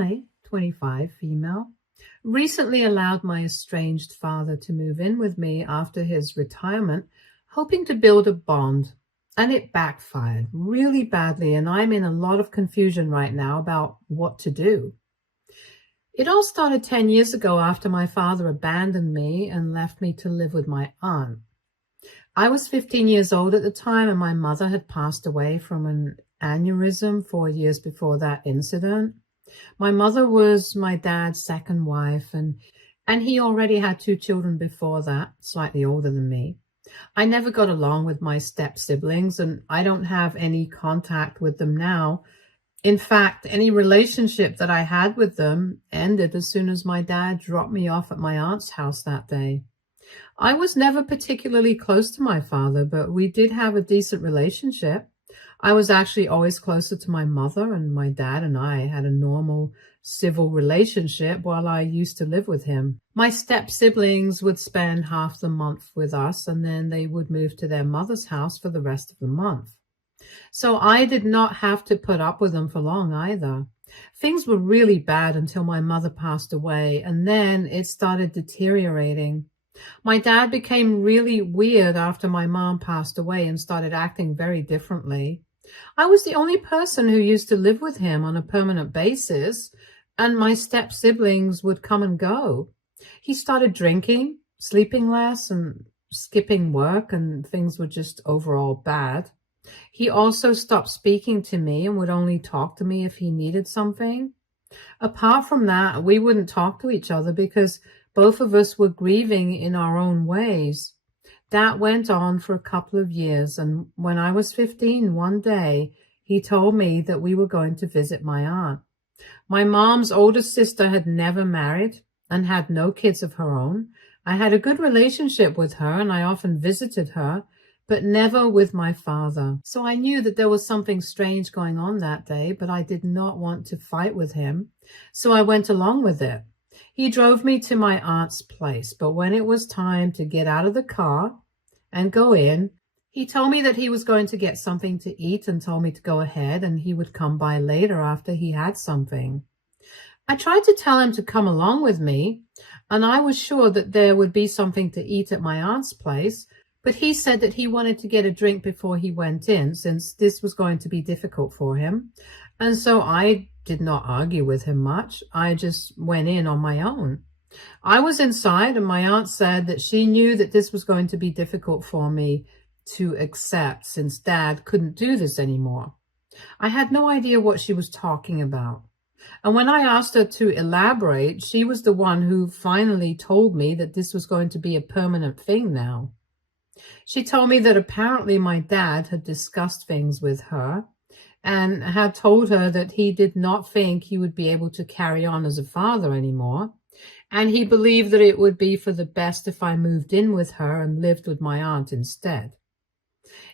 I, 25, female, recently allowed my estranged father to move in with me after his retirement, hoping to build a bond. And it backfired really badly, and I'm in a lot of confusion right now about what to do. It all started 10 years ago after my father abandoned me and left me to live with my aunt. I was 15 years old at the time, and my mother had passed away from an aneurysm 4 years before that incident. My mother was my dad's second wife, and he already had two children before that, slightly older than me. I never got along with my step siblings, and I don't have any contact with them now. In fact, any relationship that I had with them ended as soon as my dad dropped me off at my aunt's house that day. I was never particularly close to my father, but we did have a decent relationship. I was actually always closer to my mother, and my dad and I had a normal civil relationship while I used to live with him. My step siblings would spend half the month with us, and then they would move to their mother's house for the rest of the month. So I did not have to put up with them for long either. Things were really bad until my mother passed away, and then it started deteriorating. My dad became really weird after my mom passed away and started acting very differently. I was the only person who used to live with him on a permanent basis, and my step siblings would come and go. He started drinking, sleeping less, and skipping work, and things were just overall bad. He also stopped speaking to me and would only talk to me if he needed something. Apart from that, we wouldn't talk to each other because both of us were grieving in our own ways. That went on for a couple of years, and when I was 15, one day, he told me that we were going to visit my aunt. My mom's older sister had never married and had no kids of her own. I had a good relationship with her, and I often visited her, but never with my father. So I knew that there was something strange going on that day, but I did not want to fight with him, so I went along with it. He drove me to my aunt's place, but when it was time to get out of the car and go in, he told me that he was going to get something to eat and told me to go ahead and he would come by later after he had something. I tried to tell him to come along with me, and I was sure that there would be something to eat at my aunt's place, but he said that he wanted to get a drink before he went in, since this was going to be difficult for him. And so I did not argue with him much. I just went in on my own. I was inside, and my aunt said that she knew that this was going to be difficult for me to accept since Dad couldn't do this anymore. I had no idea what she was talking about. And when I asked her to elaborate, she was the one who finally told me that this was going to be a permanent thing now. She told me that apparently my dad had discussed things with her and had told her that he did not think he would be able to carry on as a father anymore, and he believed that it would be for the best if I moved in with her and lived with my aunt instead.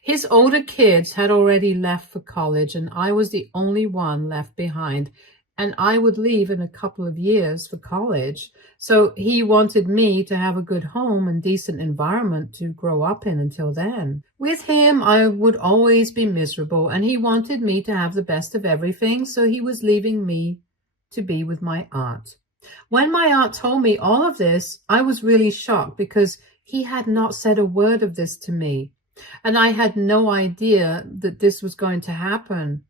His older kids had already left for college, and I was the only one left behind, and I would leave in a couple of years for college. So he wanted me to have a good home and decent environment to grow up in until then. With him, I would always be miserable, and he wanted me to have the best of everything, so he was leaving me to be with my aunt. When my aunt told me all of this, I was really shocked because he had not said a word of this to me, and I had no idea that this was going to happen.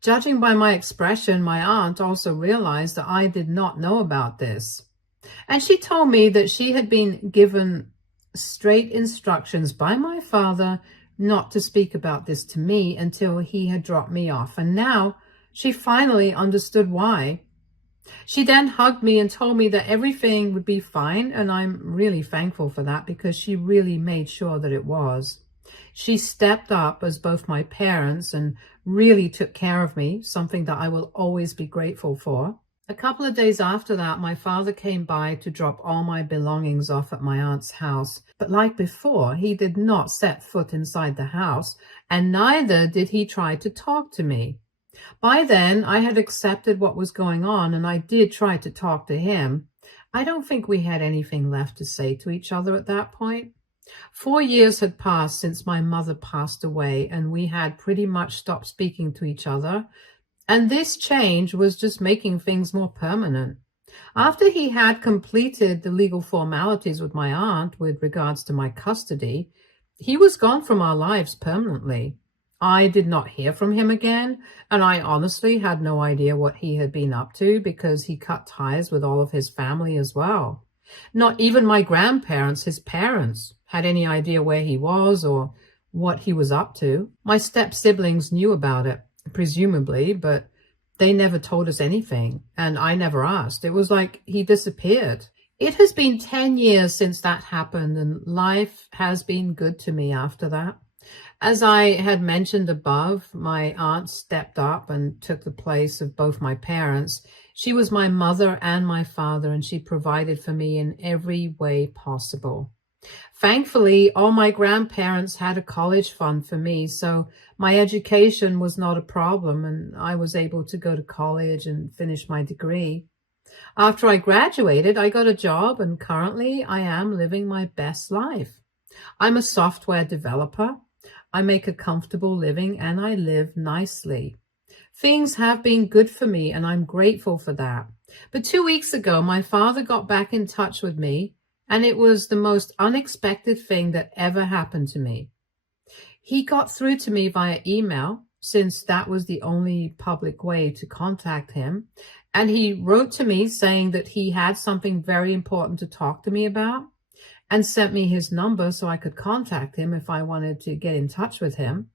Judging by my expression, my aunt also realized that I did not know about this. And she told me that she had been given straight instructions by my father not to speak about this to me until he had dropped me off. And now she finally understood why. She then hugged me and told me that everything would be fine. And I'm really thankful for that because she really made sure that it was. She stepped up as both my parents and really took care of me, something that I will always be grateful for. A couple of days after that, my father came by to drop all my belongings off at my aunt's house. But like before, he did not set foot inside the house, and neither did he try to talk to me. By then, I had accepted what was going on, and I did try to talk to him. I don't think we had anything left to say to each other at that point. 4 years had passed since my mother passed away, and we had pretty much stopped speaking to each other. And this change was just making things more permanent. After he had completed the legal formalities with my aunt with regards to my custody, he was gone from our lives permanently. I did not hear from him again, and I honestly had no idea what he had been up to because he cut ties with all of his family as well. Not even my grandparents, his parents, had any idea where he was or what he was up to. My step-siblings knew about it, presumably, but they never told us anything, and I never asked. It was like he disappeared. It has been 10 years since that happened, and life has been good to me after that. As I had mentioned above, my aunt stepped up and took the place of both my parents. She was my mother and my father, and she provided for me in every way possible. Thankfully, all my grandparents had a college fund for me, so my education was not a problem, and I was able to go to college and finish my degree. After I graduated, I got a job, and currently I am living my best life. I'm a software developer. I make a comfortable living, and I live nicely. Things have been good for me, and I'm grateful for that. But 2 weeks ago, my father got back in touch with me, and it was the most unexpected thing that ever happened to me. He got through to me via email, since that was the only public way to contact him, and he wrote to me saying that he had something very important to talk to me about, and sent me his number so I could contact him if I wanted to get in touch with him.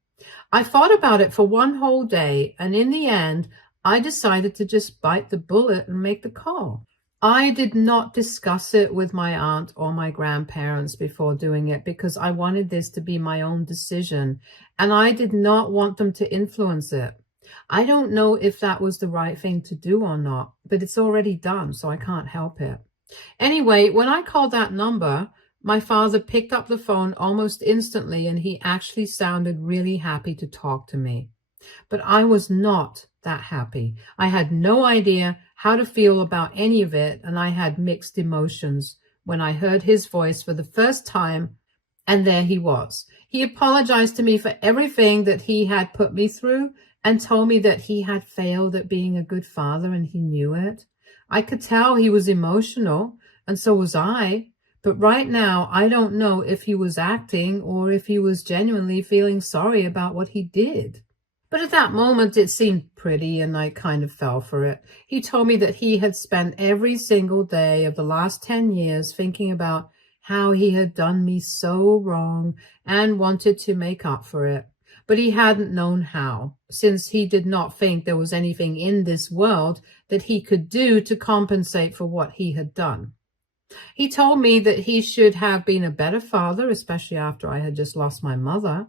I thought about it for one whole day, and in the end, I decided to just bite the bullet and make the call. I did not discuss it with my aunt or my grandparents before doing it because I wanted this to be my own decision, and I did not want them to influence it. I don't know if that was the right thing to do or not, but it's already done, so I can't help it. Anyway, when I called that number, my father picked up the phone almost instantly, and he actually sounded really happy to talk to me. But I was not that happy. I had no idea how to feel about any of it, and I had mixed emotions when I heard his voice for the first time, and there he was. He apologized to me for everything that he had put me through and told me that he had failed at being a good father, and he knew it. I could tell he was emotional, and so was I. But right now, I don't know if he was acting or if he was genuinely feeling sorry about what he did. But at that moment, it seemed pretty, and I kind of fell for it. He told me that he had spent every single day of the last 10 years thinking about how he had done me so wrong and wanted to make up for it. But he hadn't known how, since he did not think there was anything in this world that he could do to compensate for what he had done. He told me that he should have been a better father, especially after I had just lost my mother.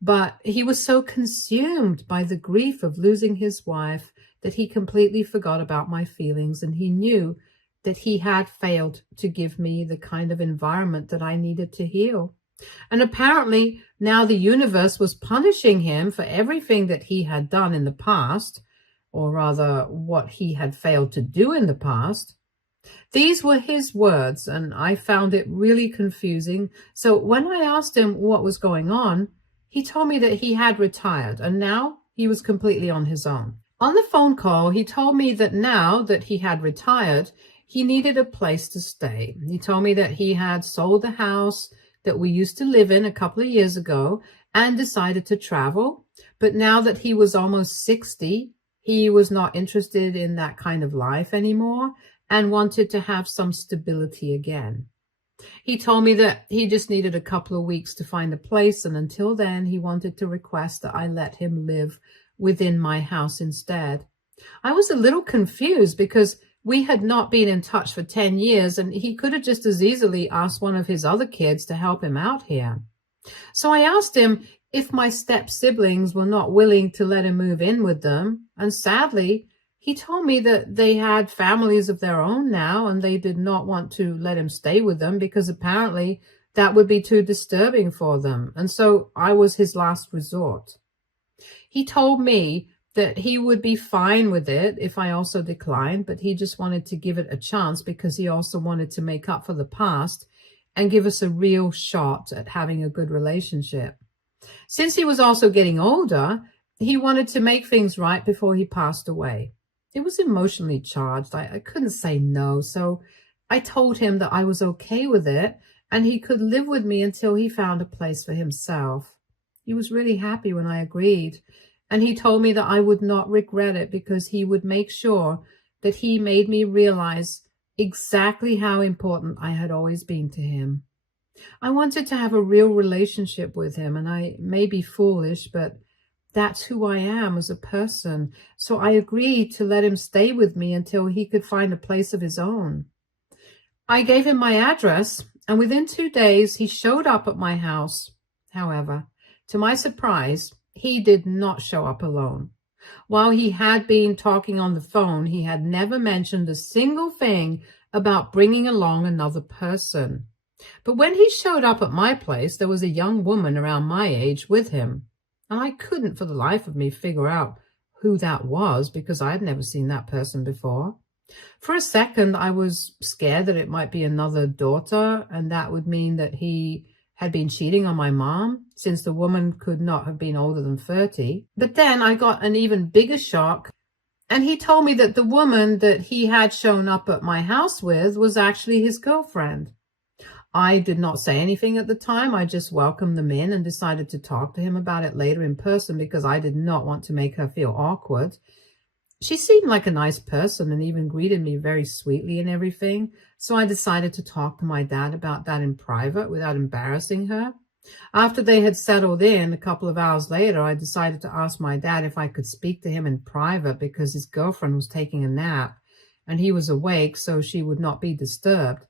But he was so consumed by the grief of losing his wife that he completely forgot about my feelings, and he knew that he had failed to give me the kind of environment that I needed to heal. And apparently now the universe was punishing him for everything that he had done in the past, or rather what he had failed to do in the past. These were his words, and I found it really confusing. So when I asked him what was going on, he told me that he had retired, and now he was completely on his own. On the phone call, he told me that now that he had retired, he needed a place to stay. He told me that he had sold the house that we used to live in a couple of years ago and decided to travel. But now that he was almost 60, he was not interested in that kind of life anymore and wanted to have some stability again. He told me that he just needed a couple of weeks to find a place, and until then, he wanted to request that I let him live within my house instead. I was a little confused because we had not been in touch for 10 years, and he could have just as easily asked one of his other kids to help him out here. So I asked him if my step-siblings were not willing to let him move in with them, and sadly, he told me that they had families of their own now, and they did not want to let him stay with them because apparently that would be too disturbing for them, and so I was his last resort. He told me that he would be fine with it if I also declined, but he just wanted to give it a chance because he also wanted to make up for the past and give us a real shot at having a good relationship. Since he was also getting older, he wanted to make things right before he passed away. It was emotionally charged. I couldn't say no, so I told him that I was okay with it and he could live with me until he found a place for himself. He was really happy when I agreed, and he told me that I would not regret it because he would make sure that he made me realize exactly how important I had always been to him. I wanted to have a real relationship with him, and I may be foolish, but that's who I am as a person. So I agreed to let him stay with me until he could find a place of his own. I gave him my address, and within 2 days, he showed up at my house. However, to my surprise, he did not show up alone. While he had been talking on the phone, he had never mentioned a single thing about bringing along another person. But when he showed up at my place, there was a young woman around my age with him. And I couldn't for the life of me figure out who that was because I had never seen that person before. For a second, I was scared that it might be another daughter, and that would mean that he had been cheating on my mom, since the woman could not have been older than 30. But then I got an even bigger shock, and he told me that the woman that he had shown up at my house with was actually his girlfriend. I did not say anything at the time. I just welcomed them in and decided to talk to him about it later in person because I did not want to make her feel awkward. She seemed like a nice person and even greeted me very sweetly and everything. So I decided to talk to my dad about that in private without embarrassing her. After they had settled in, a couple of hours later, I decided to ask my dad if I could speak to him in private because his girlfriend was taking a nap and he was awake so she would not be disturbed.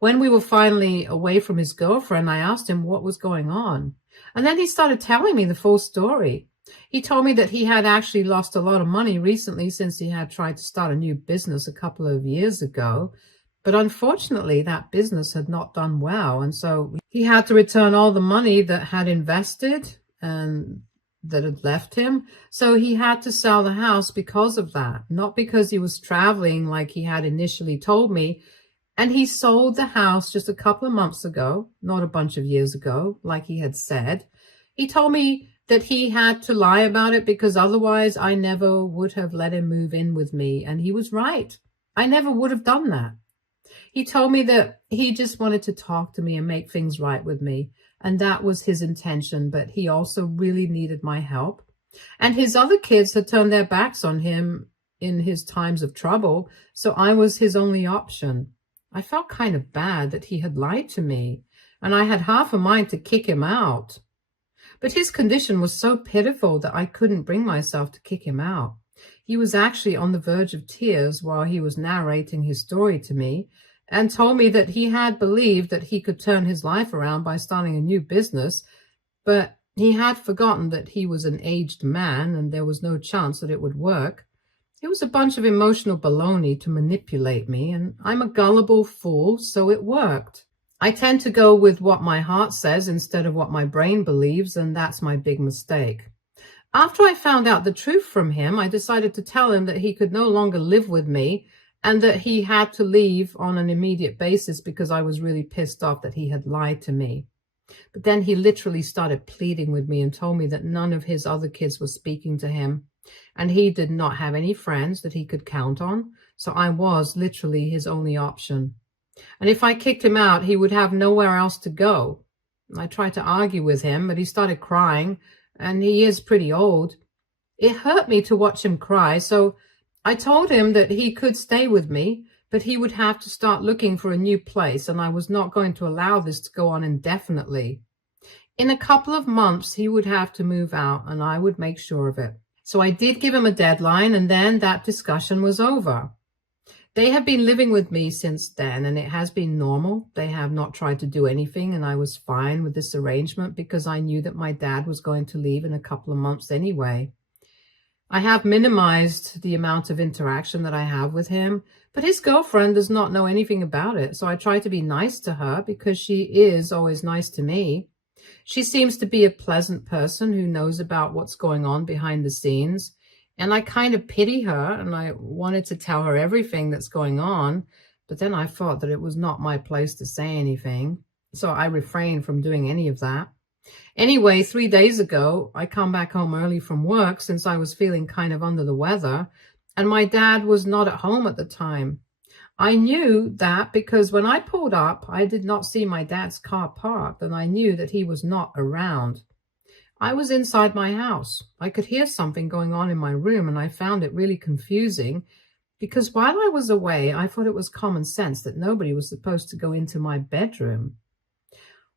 When we were finally away from his girlfriend, I asked him what was going on. And then he started telling me the full story. He told me that he had actually lost a lot of money recently since he had tried to start a new business a couple of years ago. But unfortunately, that business had not done well. And so he had to return all the money that had invested and that had left him. So he had to sell the house because of that, not because he was traveling like he had initially told me. And he sold the house just a couple of months ago, not a bunch of years ago, like he had said. He told me that he had to lie about it because otherwise I never would have let him move in with me. And he was right. I never would have done that. He told me that he just wanted to talk to me and make things right with me. And that was his intention, but he also really needed my help. And his other kids had turned their backs on him in his times of trouble, so I was his only option. I felt kind of bad that he had lied to me, and I had half a mind to kick him out. But his condition was so pitiful that I couldn't bring myself to kick him out. He was actually on the verge of tears while he was narrating his story to me and told me that he had believed that he could turn his life around by starting a new business, but he had forgotten that he was an aged man and there was no chance that it would work. It was a bunch of emotional baloney to manipulate me, and I'm a gullible fool, so it worked. I tend to go with what my heart says instead of what my brain believes, and that's my big mistake. After I found out the truth from him, I decided to tell him that he could no longer live with me and that he had to leave on an immediate basis because I was really pissed off that he had lied to me. But then he literally started pleading with me and told me that none of his other kids were speaking to him, and he did not have any friends that he could count on, so I was literally his only option. And if I kicked him out, he would have nowhere else to go. I tried to argue with him, but he started crying, and he is pretty old. It hurt me to watch him cry, so I told him that he could stay with me, but he would have to start looking for a new place, and I was not going to allow this to go on indefinitely. In a couple of months, he would have to move out, and I would make sure of it. So I did give him a deadline, and then that discussion was over. They have been living with me since then, and it has been normal. They have not tried to do anything, and I was fine with this arrangement because I knew that my dad was going to leave in a couple of months anyway. I have minimized the amount of interaction that I have with him, but his girlfriend does not know anything about it, so I try to be nice to her because she is always nice to me. She seems to be a pleasant person who knows about what's going on behind the scenes. And I kind of pity her, and I wanted to tell her everything that's going on, but then I thought that it was not my place to say anything, so I refrained from doing any of that. Anyway, 3 days ago, I come back home early from work since I was feeling kind of under the weather, and my dad was not at home at the time. I knew that because when I pulled up, I did not see my dad's car parked, and I knew that he was not around. I was inside my house. I could hear something going on in my room, and I found it really confusing because while I was away, I thought it was common sense that nobody was supposed to go into my bedroom.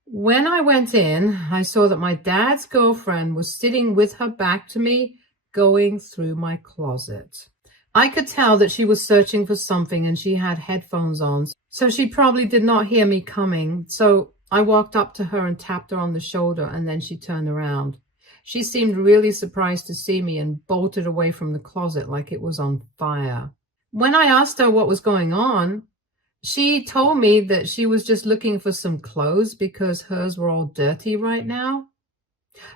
When I went in, I saw that my dad's girlfriend was sitting with her back to me, going through my closet. I could tell that she was searching for something and she had headphones on, so she probably did not hear me coming. So I walked up to her and tapped her on the shoulder, and then she turned around. She seemed really surprised to see me and bolted away from the closet like it was on fire. When I asked her what was going on, she told me that she was just looking for some clothes because hers were all dirty right now.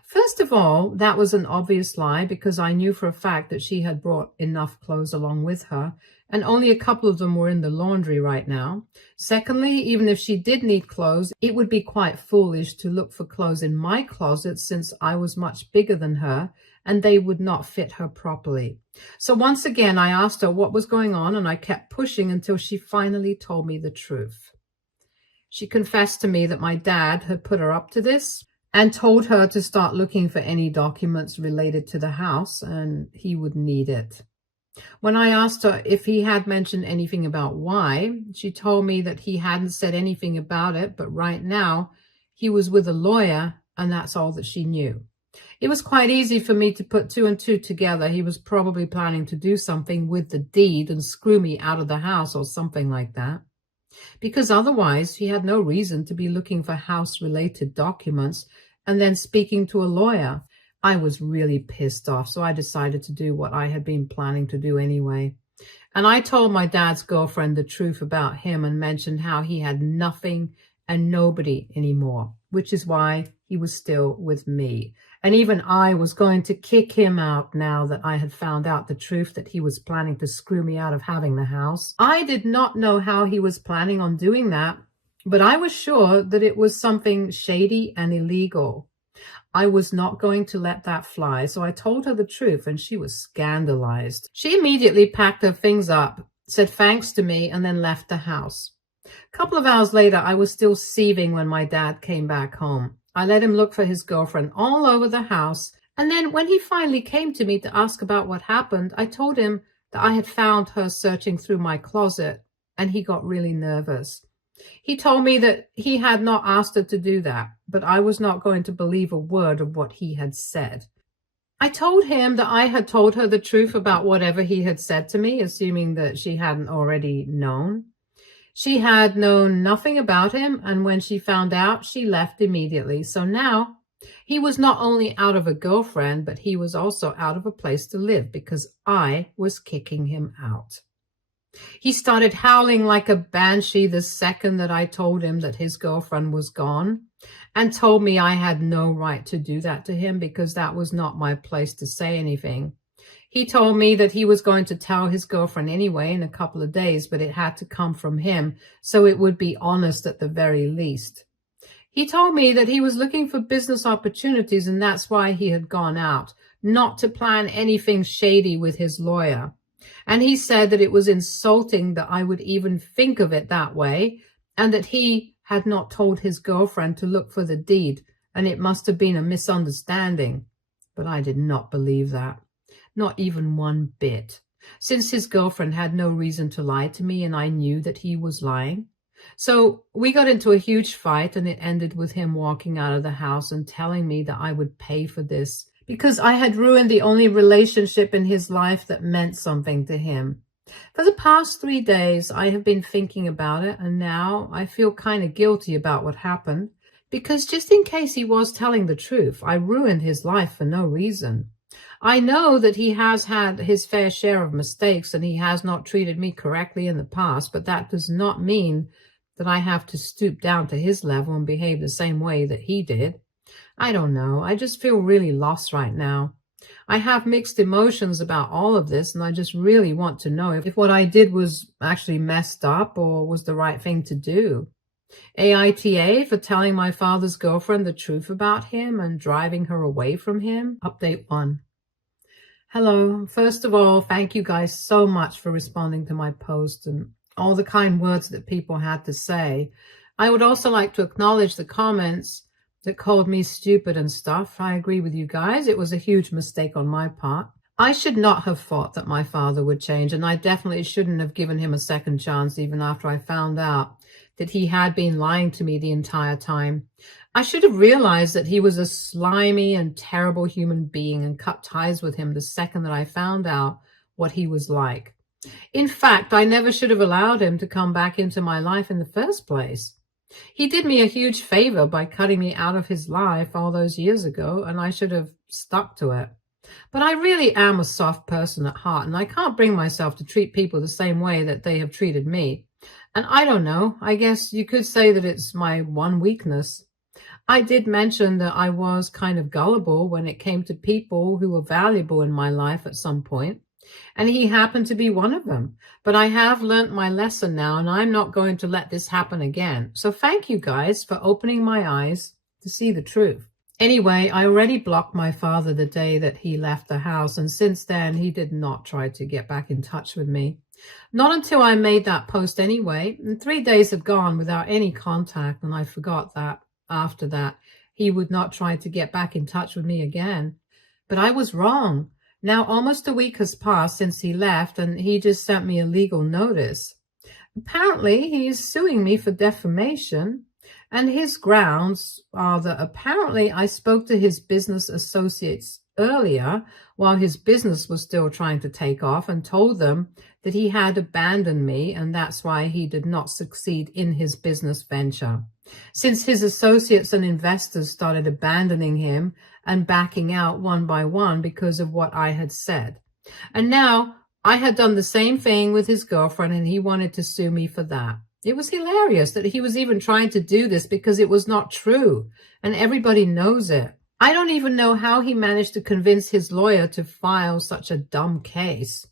First of all, that was an obvious lie because I knew for a fact that she had brought enough clothes along with her, and only a couple of them were in the laundry right now. Secondly, even if she did need clothes, it would be quite foolish to look for clothes in my closet since I was much bigger than her and they would not fit her properly. So once again, I asked her what was going on, and I kept pushing until she finally told me the truth. She confessed to me that my dad had put her up to this and told her to start looking for any documents related to the house, and he would need it. When I asked her if he had mentioned anything about why, she told me that he hadn't said anything about it, but right now he was with a lawyer, and that's all that she knew. It was quite easy for me to put two and two together. He was probably planning to do something with the deed and screw me out of the house or something like that, because otherwise he had no reason to be looking for house-related documents and then speaking to a lawyer. I was really pissed off, so I decided to do what I had been planning to do anyway. And I told my dad's girlfriend the truth about him and mentioned how he had nothing and nobody anymore, which is why he was still with me. And even I was going to kick him out now that I had found out the truth that he was planning to screw me out of having the house. I did not know how he was planning on doing that, but I was sure that it was something shady and illegal. I was not going to let that fly, so I told her the truth, and she was scandalized. She immediately packed her things up, said thanks to me, and then left the house. A couple of hours later, I was still seething when my dad came back home. I let him look for his girlfriend all over the house, and then when he finally came to me to ask about what happened, I told him that I had found her searching through my closet, and he got really nervous. He told me that he had not asked her to do that, but I was not going to believe a word of what he had said. I told him that I had told her the truth about whatever he had said to me, assuming that she hadn't already known. She had known nothing about him, and when she found out, she left immediately. So now he was not only out of a girlfriend, but he was also out of a place to live because I was kicking him out. He started howling like a banshee the second that I told him that his girlfriend was gone, and told me I had no right to do that to him because that was not my place to say anything. He told me that he was going to tell his girlfriend anyway in a couple of days, but it had to come from him, so it would be honest at the very least. He told me that he was looking for business opportunities and that's why he had gone out, not to plan anything shady with his lawyer. And he said that it was insulting that I would even think of it that way, and that he had not told his girlfriend to look for the deed, and it must have been a misunderstanding. But I did not believe that, not even one bit, since his girlfriend had no reason to lie to me, and I knew that he was lying. So we got into a huge fight, and it ended with him walking out of the house and telling me that I would pay for this, because I had ruined the only relationship in his life that meant something to him. For the past 3 days, I have been thinking about it, and now I feel kind of guilty about what happened, because just in case he was telling the truth, I ruined his life for no reason. I know that he has had his fair share of mistakes, and he has not treated me correctly in the past, but that does not mean that I have to stoop down to his level and behave the same way that he did. I don't know. I just feel really lost right now. I have mixed emotions about all of this, and I just really want to know if what I did was actually messed up or was the right thing to do. AITA for telling my father's girlfriend the truth about him and driving her away from him. Update 1. Hello. First of all, thank you guys so much for responding to my post and all the kind words that people had to say. I would also like to acknowledge the comments that called me stupid and stuff. I agree with you guys. It was a huge mistake on my part. I should not have thought that my father would change, and I definitely shouldn't have given him a second chance even after I found out that he had been lying to me the entire time. I should have realized that he was a slimy and terrible human being and cut ties with him the second that I found out what he was like. In fact, I never should have allowed him to come back into my life in the first place. He did me a huge favor by cutting me out of his life all those years ago, and I should have stuck to it. But I really am a soft person at heart, and I can't bring myself to treat people the same way that they have treated me. And I don't know, I guess you could say that it's my one weakness. I did mention that I was kind of gullible when it came to people who were valuable in my life at some point, and he happened to be one of them. But I have learnt my lesson now, and I'm not going to let this happen again. So thank you guys for opening my eyes to see the truth. Anyway, I already blocked my father the day that he left the house, and since then he did not try to get back in touch with me. Not until I made that post anyway, and 3 days had gone without any contact, and I forgot that after that he would not try to get back in touch with me again. But I was wrong. Now almost a week has passed since he left, and he just sent me a legal notice. Apparently he's suing me for defamation. And his grounds are that apparently I spoke to his business associates earlier while his business was still trying to take off and told them that he had abandoned me, and that's why he did not succeed in his business venture. Since his associates and investors started abandoning him and backing out one by one because of what I had said. And now I had done the same thing with his girlfriend, and he wanted to sue me for that. It was hilarious that he was even trying to do this because it was not true, and everybody knows it. I don't even know how he managed to convince his lawyer to file such a dumb case.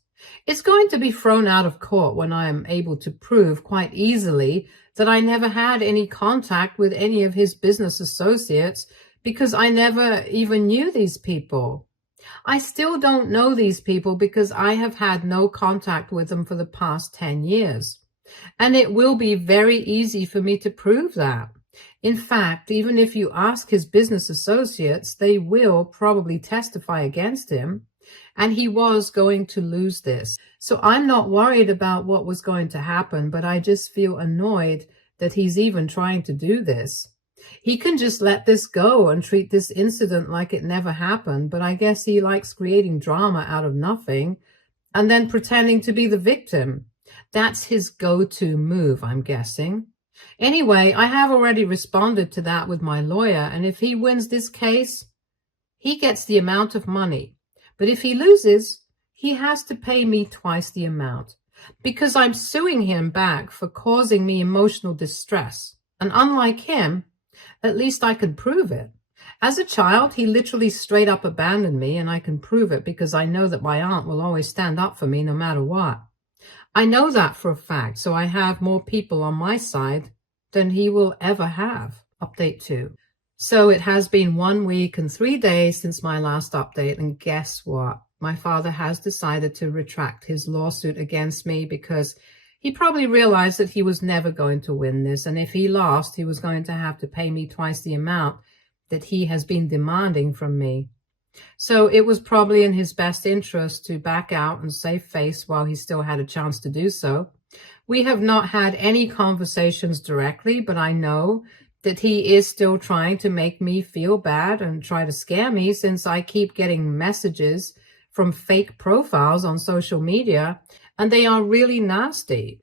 It's going to be thrown out of court when I am able to prove quite easily that I never had any contact with any of his business associates because I never even knew these people. I still don't know these people because I have had no contact with them for the past 10 years. And it will be very easy for me to prove that. In fact, even if you ask his business associates, they will probably testify against him, and he was going to lose this. So I'm not worried about what was going to happen, but I just feel annoyed that he's even trying to do this. He can just let this go and treat this incident like it never happened, but I guess he likes creating drama out of nothing and then pretending to be the victim. That's his go-to move, I'm guessing. Anyway, I have already responded to that with my lawyer, and if he wins this case, he gets the amount of money. But if he loses, he has to pay me twice the amount because I'm suing him back for causing me emotional distress. And unlike him, at least I can prove it. As a child, he literally straight up abandoned me, and I can prove it because I know that my aunt will always stand up for me no matter what. I know that for a fact, so I have more people on my side than he will ever have. Update 2. So it has been 1 week and 3 days since my last update, and guess what? My father has decided to retract his lawsuit against me because he probably realized that he was never going to win this, and if he lost, he was going to have to pay me twice the amount that he has been demanding from me. So it was probably in his best interest to back out and save face while he still had a chance to do so. We have not had any conversations directly, but I know that he is still trying to make me feel bad and try to scare me since I keep getting messages from fake profiles on social media, and they are really nasty.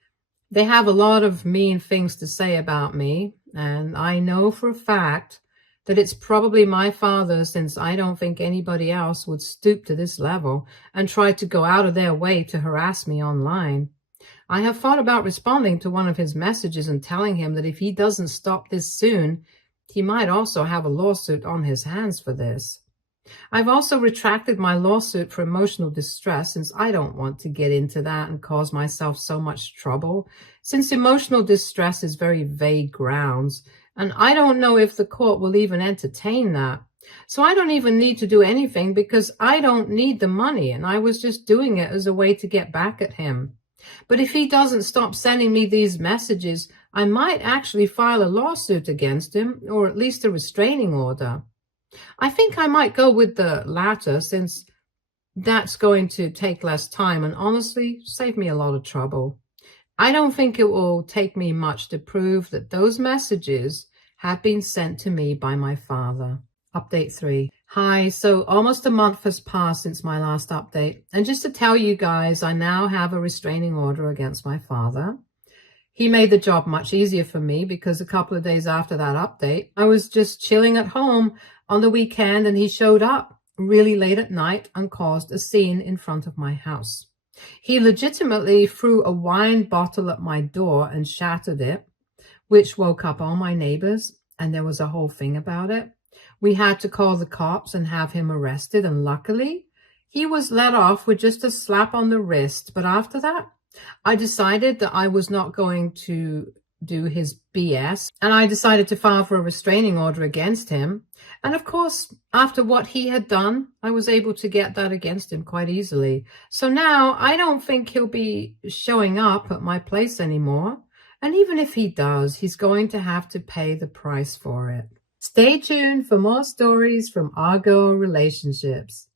They have a lot of mean things to say about me, and I know for a fact that it's probably my father, since I don't think anybody else would stoop to this level and try to go out of their way to harass me online. I have thought about responding to one of his messages and telling him that if he doesn't stop this soon, he might also have a lawsuit on his hands for this. I've also retracted my lawsuit for emotional distress since I don't want to get into that and cause myself so much trouble, since emotional distress is very vague grounds, and I don't know if the court will even entertain that. So I don't even need to do anything because I don't need the money, and I was just doing it as a way to get back at him. But if he doesn't stop sending me these messages, I might actually file a lawsuit against him, or at least a restraining order. I think I might go with the latter since that's going to take less time and honestly save me a lot of trouble. I don't think it will take me much to prove that those messages have been sent to me by my father. Update 3. Hi, so almost a month has passed since my last update. And just to tell you guys, I now have a restraining order against my father. He made the job much easier for me because a couple of days after that update, I was just chilling at home on the weekend and he showed up really late at night and caused a scene in front of my house. He legitimately threw a wine bottle at my door and shattered it, which woke up all my neighbors, and there was a whole thing about it. We had to call the cops and have him arrested, and luckily, he was let off with just a slap on the wrist. But after that, I decided that I was not going to do his BS, and I decided to file for a restraining order against him. And of course, after what he had done, I was able to get that against him quite easily. So now I don't think he'll be showing up at my place anymore. And even if he does, he's going to have to pay the price for it. Stay tuned for more stories from Argo Relationships.